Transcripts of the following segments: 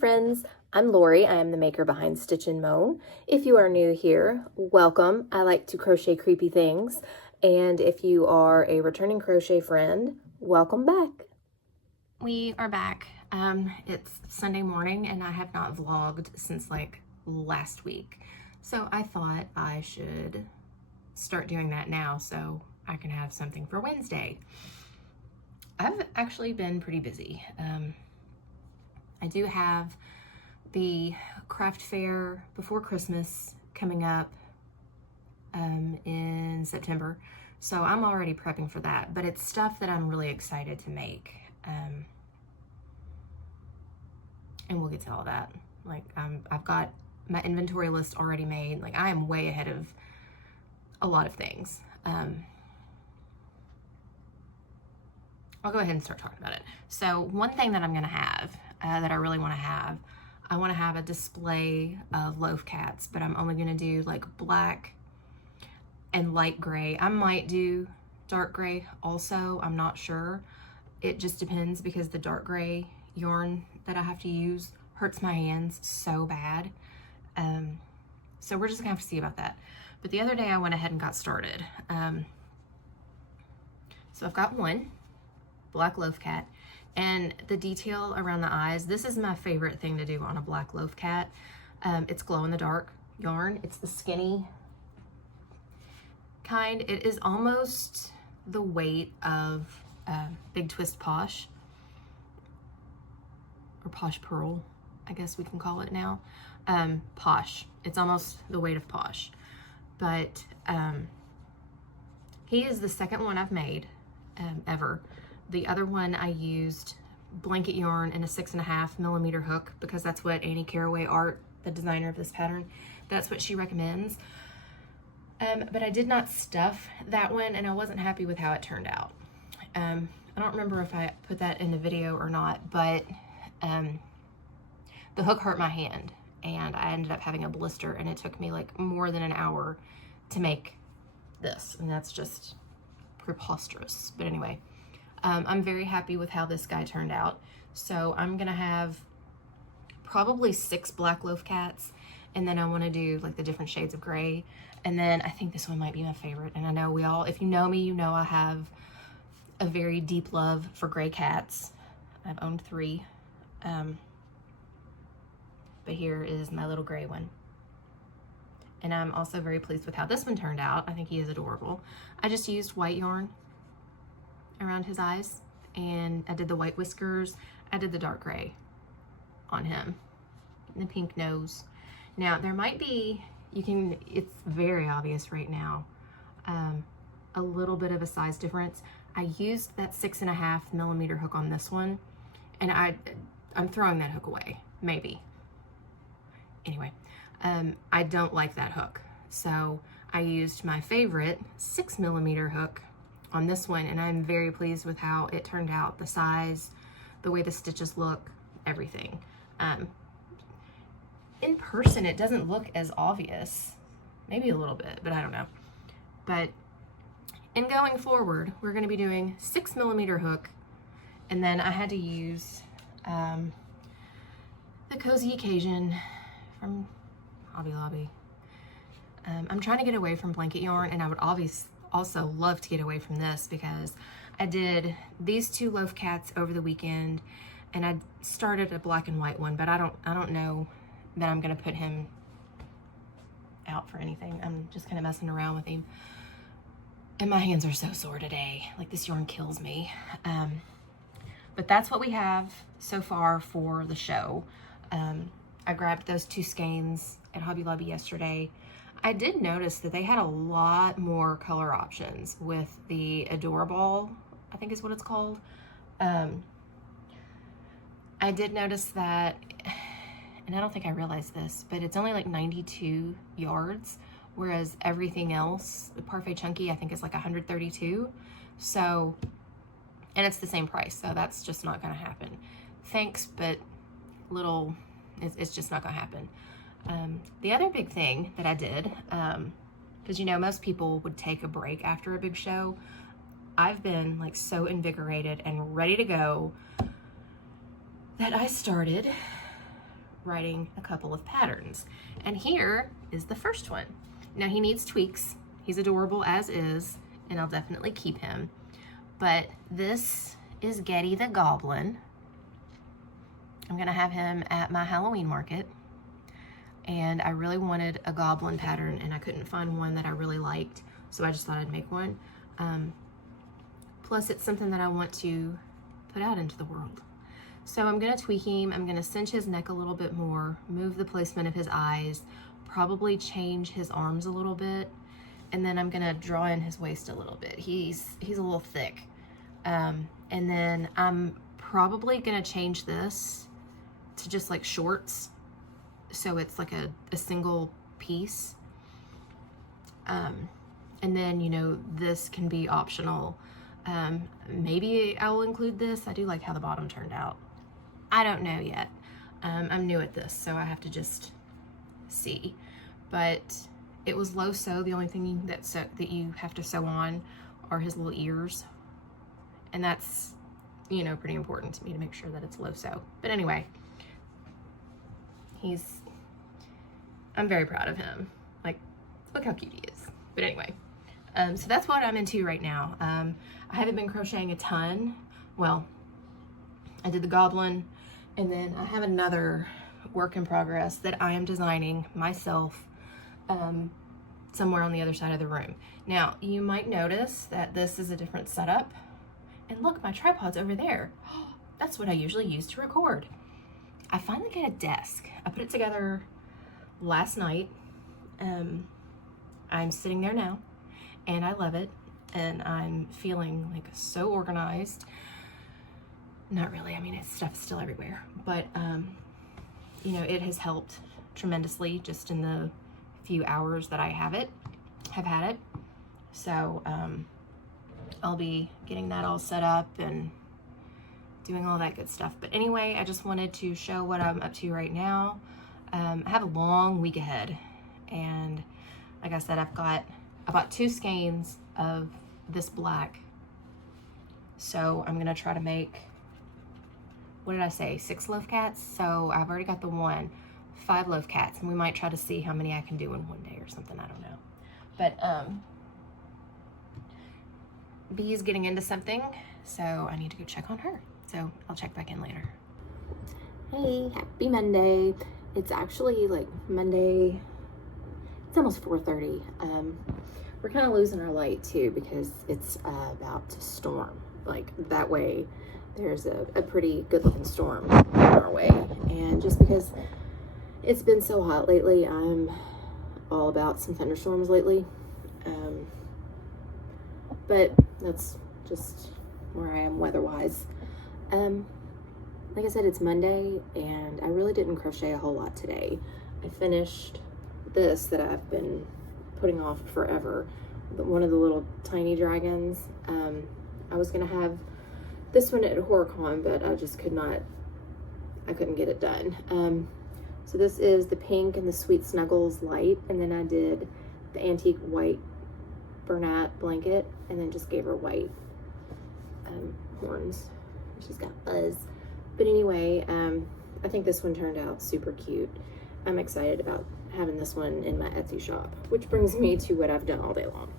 friends, I'm Lori. I am the maker behind Stitch and Moan. If you are new here, welcome. I like to crochet creepy things. And if you are a returning crochet friend, welcome back. We are back. It's Sunday morning and I have not vlogged since like last week. So I thought I should start doing that now so I can have something for Wednesday. I've actually been pretty busy. I do have the craft fair before Christmas coming up in September. So I'm already prepping for that, but it's stuff that I'm really excited to make. And we'll get to all that. Like I've got my inventory list already made. Like I am way ahead of a lot of things. I'll go ahead and start talking about it. So one thing that I'm gonna have, that I really wanna have, I wanna have a display of Loaf Cats, but I'm only gonna do like black and light gray. I might do dark gray also, I'm not sure. It just depends because the dark gray yarn that I have to use hurts my hands so bad. So we're just gonna have to see about that. But the other day I went ahead and got started. So I've got one black Loaf Cat, and the detail around the eyes, this is my favorite thing to do on a black Loaf Cat. It's glow in the dark yarn. It's the skinny kind. It is almost the weight of Big Twist Posh, or Posh Pearl, I guess we can call it now. Posh, it's almost the weight of Posh, but he is the second one I've made ever. The other one I used blanket yarn and a 6.5mm hook because that's what Annie Caraway Art, the designer of this pattern, that's what she recommends. But I did not stuff that one and I wasn't happy with how it turned out. I don't remember if I put that in the video or not, but the hook hurt my hand and I ended up having a blister, and it took me like more than an hour to make this, and that's just preposterous. But anyway, I'm very happy with how this guy turned out. So I'm gonna have probably 6 black Loaf Cats, and then I want to do like the different shades of gray, and then I think this one might be my favorite. And I know we all, if you know me, you know I have a very deep love for gray cats. I've owned 3, but here is my little gray one. And I'm also very pleased with how this one turned out. I think he is adorable. I just used white yarn around his eyes, and I did the white whiskers. I did the dark gray on him, and the pink nose. Now there might be, it's very obvious right now, a little bit of a size difference. I used that 6.5mm hook on this one, and I'm throwing that hook away, maybe. Anyway, I don't like that hook. So I used my favorite 6mm hook on this one, and I'm very pleased with how it turned out. The size, the way the stitches look, everything. In person, it doesn't look as obvious. Maybe a little bit, but I don't know. But in going forward, we're gonna be doing 6mm hook, and then I had to use the Cozy Occasion from Hobby Lobby. I'm trying to get away from blanket yarn, and I would also love to get away from this because I did these 2 Loaf Cats over the weekend, and I started a black and white one, but I don't know that I'm gonna put him out for anything. I'm just kind of messing around with him, and my hands are so sore today. Like, this yarn kills me. But that's what we have so far for the show. I grabbed those 2 skeins at Hobby Lobby yesterday. I did notice that they had a lot more color options with the Adorable, I think is what it's called. I did notice that, and I don't think I realized this, but it's only like 92 yards, whereas everything else, the Parfait Chunky, I think is like 132. So, and it's the same price, so that's just not gonna happen. Thanks, but it's just not gonna happen. The other big thing that I did, because you know most people would take a break after a big show, I've been like so invigorated and ready to go that I started writing a couple of patterns. And here is the first one. Now he needs tweaks. He's adorable as is, and I'll definitely keep him. But this is Geddy the Goblin. I'm gonna have him at my Halloween market. And I really wanted a goblin pattern and I couldn't find one that I really liked. So I just thought I'd make one. Plus it's something that I want to put out into the world. So I'm gonna tweak him. I'm gonna cinch his neck a little bit more, move the placement of his eyes, probably change his arms a little bit. And then I'm gonna draw in his waist a little bit. He's a little thick. And then I'm probably gonna change this to just like shorts. So it's like a single piece. And then, you know, this can be optional. Maybe I'll include this. I do like how the bottom turned out. I don't know yet. I'm new at this, so I have to just see. But it was low sew. The only thing that you have to sew on are his little ears. And that's, you know, pretty important to me to make sure that it's low sew. But anyway, I'm very proud of him. Like, look how cute he is. But anyway, so that's what I'm into right now. I haven't been crocheting a ton. Well, I did the Goblin, and then I have another work in progress that I am designing myself somewhere on the other side of the room. Now, you might notice that this is a different setup. And look, my tripod's over there. That's what I usually use to record. I finally got a desk. I put it together last night. I'm sitting there now and I love it. And I'm feeling like so organized. Not really, I mean, it's stuff still everywhere. But, you know, it has helped tremendously just in the few hours that I have had it. So, I'll be getting that all set up and doing all that good stuff. But anyway, I just wanted to show what I'm up to right now. I have a long week ahead, and like I said, I bought 2 skeins of this black. So I'm gonna try to make, what did I say, 6 loaf cats? So I've already got the 5 loaf cats, and we might try to see how many I can do in one day or something, I don't know. But Bee's getting into something, so I need to go check on her. So I'll check back in later. Hey, happy Monday. It's actually like Monday, it's almost 4:30. We're kind of losing our light too because it's about to storm. Like that way there's a pretty good looking storm in our way. And just because it's been so hot lately, I'm all about some thunderstorms lately. But that's just where I am weather-wise. Like I said, it's Monday, and I really didn't crochet a whole lot today. I finished this that I've been putting off forever, one of the little tiny dragons. I was gonna have this one at HorrorCon, but I just couldn't get it done. So this is the pink and the Sweet Snuggles light, and then I did the antique white Bernat blanket, and then just gave her white horns. She's got fuzz. But anyway, I think this one turned out super cute. I'm excited about having this one in my Etsy shop, which brings me to what I've done all day long.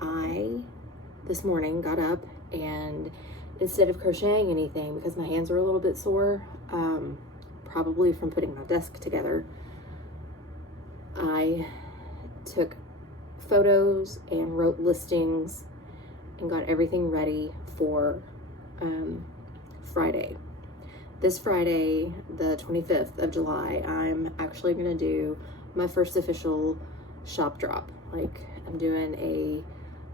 I, this morning, got up and instead of crocheting anything, because my hands were a little bit sore, probably from putting my desk together, I took photos and wrote listings and got everything ready for Friday. This Friday, the 25th of July, I'm actually gonna do my first official shop drop. Like, I'm doing a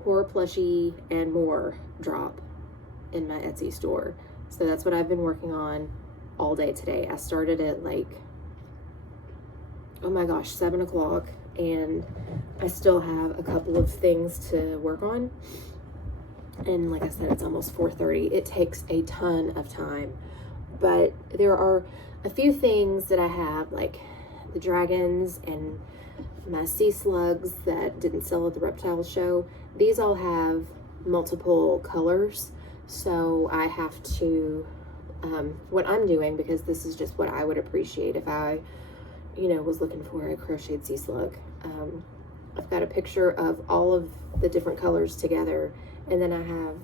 horror plushie and more drop in my Etsy store. So that's what I've been working on all day today. I started at like, oh my gosh, 7 o'clock, and I still have a couple of things to work on. And like I said, it's almost 4:30. It takes a ton of time, but there are a few things that I have, like the dragons and my sea slugs that didn't sell at the reptile show. These all have multiple colors, so I have to what I'm doing, because this is just what I would appreciate if I, you know, was looking for a crocheted sea slug. I've got a picture of all of the different colors together, and then I have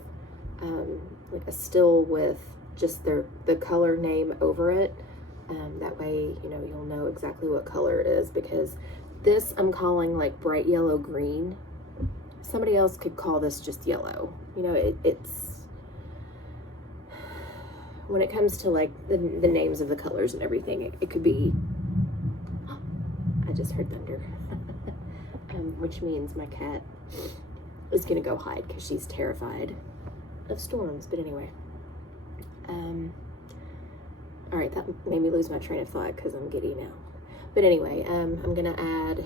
like a still with just the color name over it. That way, you know, you'll know exactly what color it is, because this I'm calling like bright yellow green. Somebody else could call this just yellow. You know, it's when it comes to like the names of the colors and everything, it could be, I just heard thunder, which means my cat is gonna go hide because she's terrified of storms. But anyway, all right, that made me lose my train of thought because I'm giddy now. But anyway, I'm gonna add,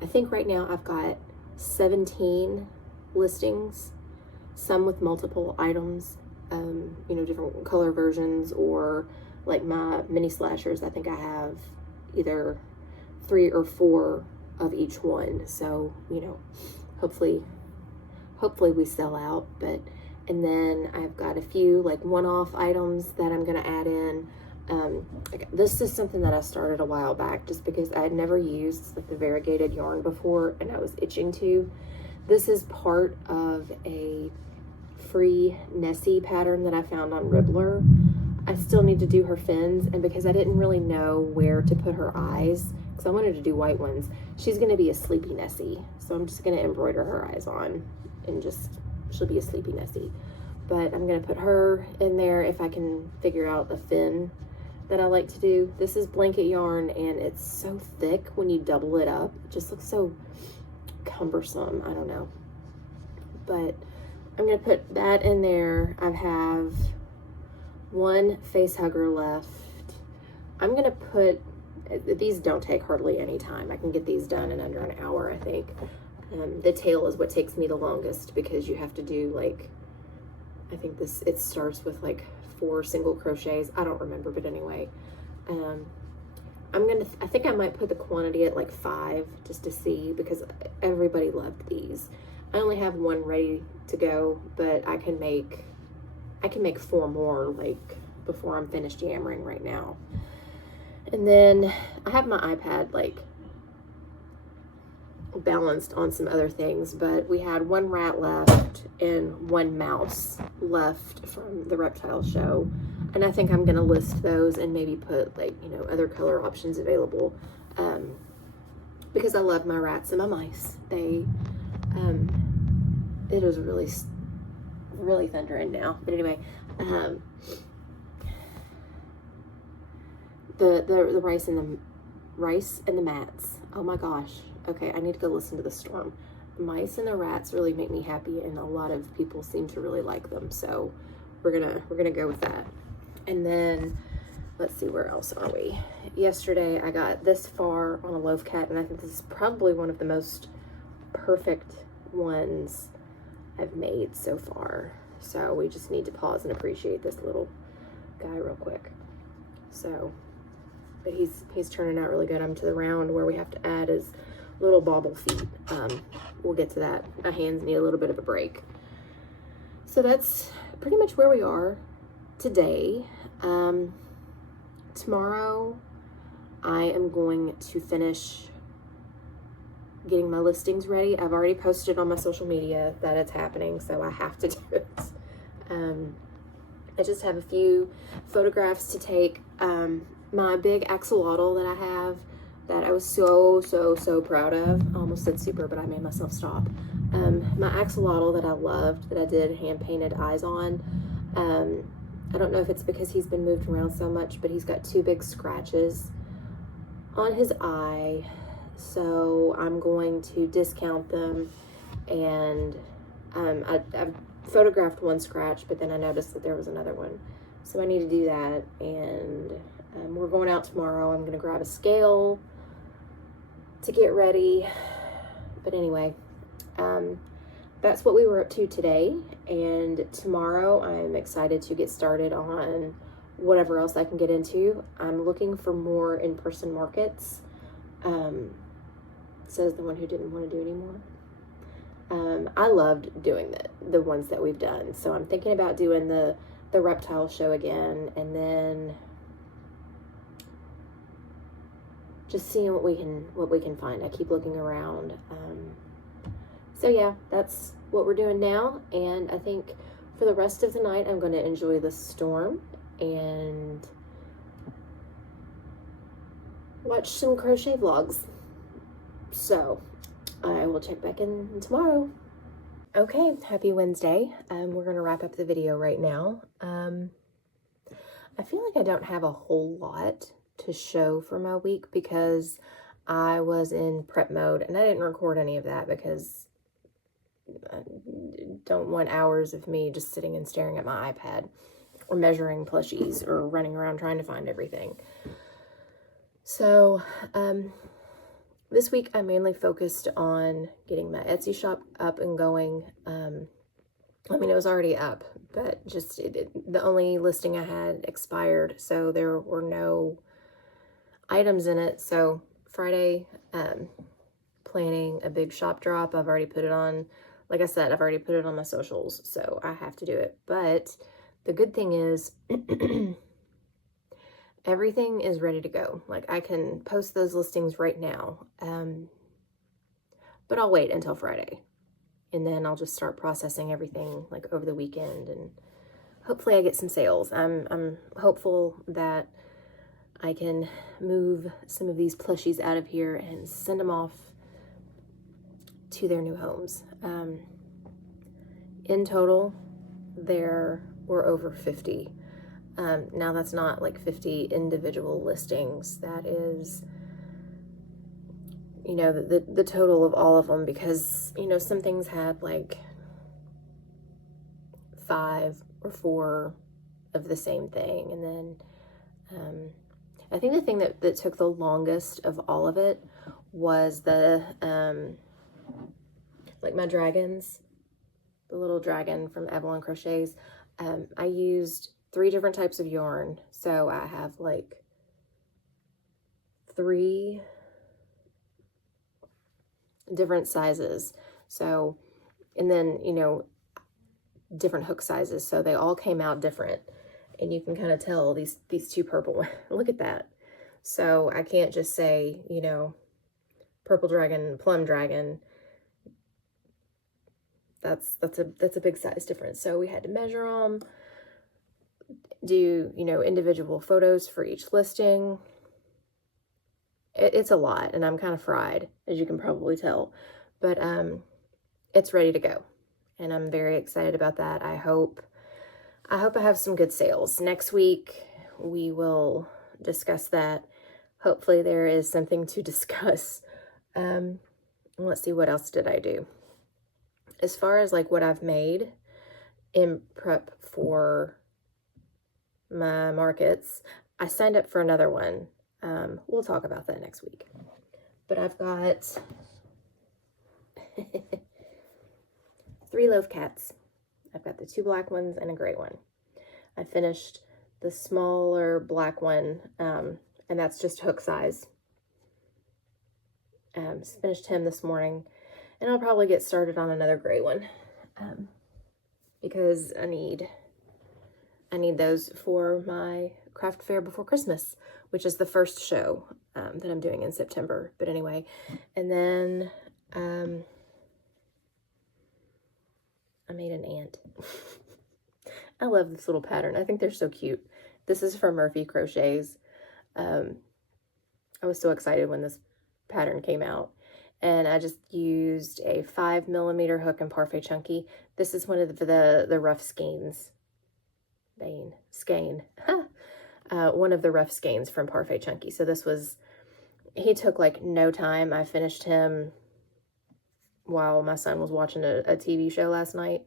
I think right now I've got 17 listings, some with multiple items, you know, different color versions, or like my mini slashers, I think I have either 3 or 4 of each one. So, you know, hopefully we sell out. But, and then I've got a few like one-off items that I'm gonna add in. This is something that I started a while back just because I had never used like the variegated yarn before and I was itching to. This is part of a free Nessie pattern that I found on Ribbler. I still need to do her fins, and because I didn't really know where to put her eyes, because I wanted to do white ones, she's going to be a sleepy Nessie. So I'm just going to embroider her eyes on and just, she'll be a sleepy Nessie. But I'm going to put her in there if I can figure out a fin that I like to do. This is blanket yarn and it's so thick when you double it up. It just looks so cumbersome. I don't know. But I'm going to put that in there. I have one face hugger left. I'm going to put, these don't take hardly any time. I can get these done in under an hour, I think. The tail is what takes me the longest because you have to do like, I think this, it starts with like 4 single crochets. I don't remember, but anyway, I think I might put the quantity at like 5 just to see, because everybody loved these. I only have one ready to go, but I can make 4 more like before I'm finished yammering right now. And then I have my iPad like balanced on some other things, but we had 1 rat left and 1 mouse left from the reptile show, and I think I'm gonna list those and maybe put like, you know, other color options available, because I love my rats and my mice. They it is really thundering now, but anyway, the rice and the mats, oh my gosh. Okay, I need to go listen to the storm. The mice and the rats really make me happy, and a lot of people seem to really like them, so we're gonna go with that. And then let's see, where else are we? Yesterday I got this far on a Loaf Cat, and I think this is probably one of the most perfect ones I've made so far. So we just need to pause and appreciate this little guy real quick. So, but he's turning out really good. I'm to the round where we have to add his little bobble feet. We'll get to that. My hands need a little bit of a break. So that's pretty much where we are today. Tomorrow I am going to finish getting my listings ready. I've already posted on my social media that it's happening, so I have to do it. I just have a few photographs to take. My big axolotl that I have, that I was so proud of. I almost said super, but I made myself stop. My axolotl that I loved, that I did hand painted eyes on. I don't know if it's because he's been moved around so much, but he's got 2 big scratches on his eye. So I'm going to discount them, and I've photographed 1 scratch, but then I noticed that there was another one. So I need to do that, and we're going out tomorrow. I'm going to grab a scale to get ready. But anyway, that's what we were up to today, and tomorrow I'm excited to get started on whatever else I can get into. I'm looking for more in-person markets, says the one who didn't want to do anymore. I loved doing the ones that we've done, so I'm thinking about doing the the reptile show again, and then just seeing what we can find. I keep looking around. So yeah, that's what we're doing now, and I think for the rest of the night I'm going to enjoy the storm and watch some crochet vlogs. So I will check back in tomorrow. Okay, happy Wednesday. We're gonna wrap up the video right now. I feel like I don't have a whole lot to show for my week because I was in prep mode and I didn't record any of that because I don't want hours of me just sitting and staring at my iPad or measuring plushies or running around trying to find everything. So, this week I mainly focused on getting my Etsy shop up and going. I mean, it was already up, but just the only listing I had expired, so there were no items in it. So Friday, planning a big shop drop. I've already put it on, like I said, I've already put it on my socials, so I have to do it. But the good thing is everything is ready to go. Like, I can post those listings right now, but I'll wait until Friday, and then I'll just start processing everything like over the weekend, and hopefully I get some sales. I'm hopeful that I can move some of these plushies out of here and send them off to their new homes. In total, there were over 50. Now that's not like 50 individual listings. That is, you know, the total of all of them, because, you know, some things had like 5 or 4 of the same thing. And then, I think the thing that took the longest of all of it was the, like my dragons, the little dragon from Avalon Crochets. I used 3 different types of yarn. So I have like 3 different sizes. So, and then, you know, different hook sizes. So they all came out different. And you can kind of tell these 2 purple, look at that. So I can't just say, you know, purple dragon, plum dragon. That's a big size difference. So we had to measure them, do, you know, individual photos for each listing. It's a lot, and I'm kind of fried, as you can probably tell, but it's ready to go, and I'm very excited about that. I hope I have some good sales. Next week we will discuss that. Hopefully there is something to discuss. Let's see, what else did I do? As far as like what I've made in prep for my markets, I signed up for another one. We'll talk about that next week. But I've got 3 Loaf Cats. I've got the 2 black ones and a gray one. I finished the smaller black one, and that's just hook size. Finished him this morning, and I'll probably get started on another gray one, because I need those for my craft fair before Christmas, which is the first show that I'm doing in September. But anyway, and then I made an ant. I love this little pattern. I think they're so cute. This is from Murphy Crochets. I was so excited when this pattern came out, and I just used a 5mm hook and Parfait Chunky. This is one of the rough skeins. Skein. One of the rough skeins from Parfait Chunky. So this was, he took like no time. I finished him while my son was watching a TV show last night.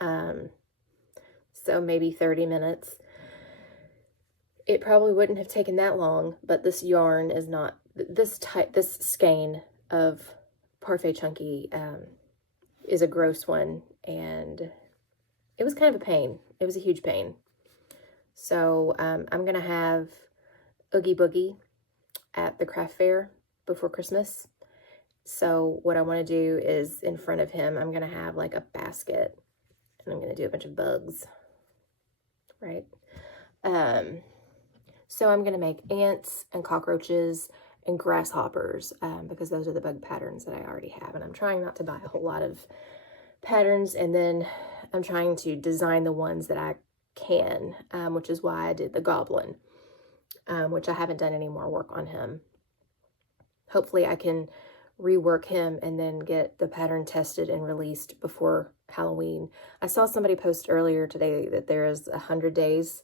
So maybe 30 minutes. It probably wouldn't have taken that long, but this yarn is not, this skein of Parfait Chunky is a gross one, and it was kind of a pain. It was a huge pain. So I'm going to have Oogie Boogie at the craft fair before Christmas. So what I want to do is, in front of him, I'm going to have like a basket, and I'm going to do a bunch of bugs. right? So I'm going to make ants and cockroaches and grasshoppers because those are the bug patterns that I already have. And I'm trying not to buy a whole lot of patterns, and then I'm trying to design the ones that I can, which is why I did the Goblin, which I haven't done any more work on him. Hopefully I can rework him and then get the pattern tested and released before Halloween. I saw somebody post earlier today that there is 100 days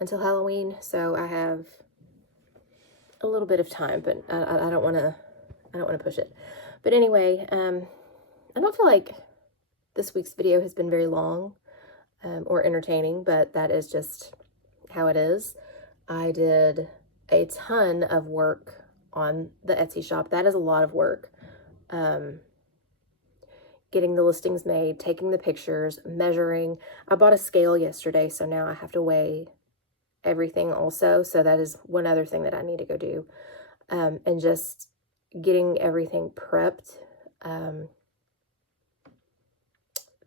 until Halloween, so I have a little bit of time, but I don't want to push it. But anyway, I don't feel like this week's video has been very long or entertaining, but that is just how it is. I did a ton of work on the Etsy shop. That is a lot of work. Getting the listings made, taking the pictures, measuring. I bought a scale yesterday, so now I have to weigh everything also. So that is one other thing that I need to go do. And just getting everything prepped.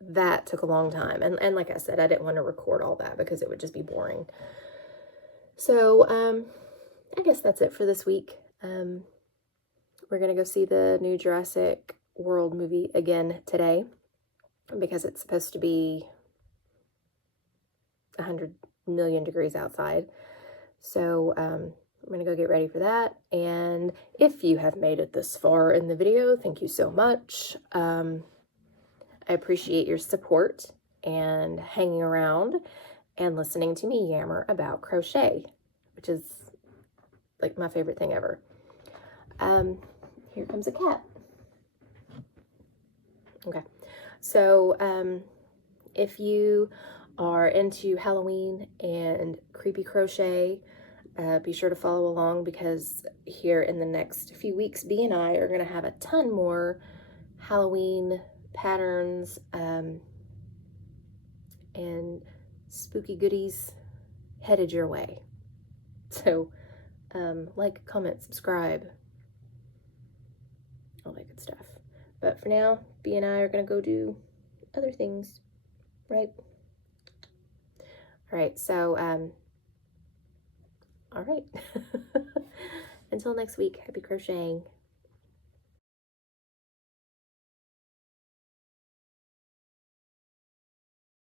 That took a long time. And like I said, I didn't want to record all that because it would just be boring. So I guess that's it for this week. We're going to go see the new Jurassic World movie again today because it's supposed to be 100 million degrees outside. So I'm going to go get ready for that. And if you have made it this far in the video, thank you so much. I appreciate your support and hanging around and listening to me yammer about crochet, which is like my favorite thing ever. Here comes a cat. Okay, so if you are into Halloween and creepy crochet, be sure to follow along because here in the next few weeks, B and I are going to have a ton more Halloween patterns and spooky goodies headed your way. So like, comment, subscribe, all that good stuff. But for now, B and I are going to go do other things, right? All right, so, all right. Until next week, happy crocheting.